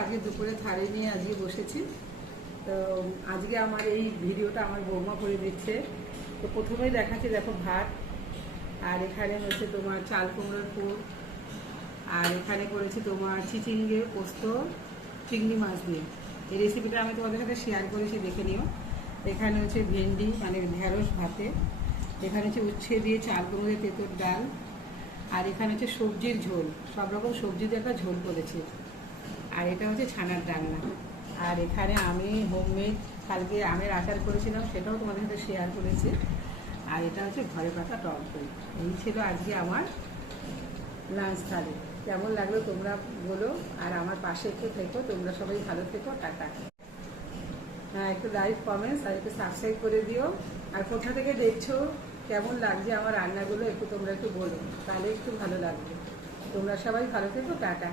আজকে দুপুরে থালি নিয়ে আজকে বসেছি। তো আজকে আমার এই ভিডিওটা আমার বৌমা করে দিচ্ছে। তো প্রথমেই দেখাচ্ছি, দেখো ভাত, আর এখানে হচ্ছে তোমার চাল কুমড়োর পুর, আর এখানে করেছি তোমার চিচিঙ্গে পোস্ত চিংড়ি মাছ দিয়ে। এই রেসিপিটা আমি তোমাদের সাথে শেয়ার করেছি, দেখে নিও। এখানে হচ্ছে ভেন্ডি মানে ঢেঁড়স ভাতে, এখানে হচ্ছে উচ্ছে দিয়ে চাল কুমড়ো তেঁতুর ডাল, আর এখানে হচ্ছে সবজির ঝোল, সব রকম সবজি দিয়ে একটা ঝোল করেছি, আর এটা হচ্ছে ছানার ডালনা। আর এখানে আমি হোমমেড কালকে আমের আচার করেছিলাম, সেটাও তোমাদের সাথে শেয়ার করেছি। আর এটা হচ্ছে ঘরে পাতা টক দই। এই ছিল আজকে আমার লাঞ্চ থালি। কেমন লাগলো তোমরা বলো, আর আমার পাশে একটু থেকো, তোমরা সবাই ভালো থেকো, টাটা। হ্যাঁ, একটু লাইক কমেন্টস আর একটু সাবস্ক্রাইব করে দিও। আর কোথা থেকে দেখছো, কেমন লাগছে আমার রান্নাগুলো, একটু তোমরা একটু বলো, তাহলে একটু ভালো লাগবে। তোমরা সবাই ভালো থেকো, টাটা।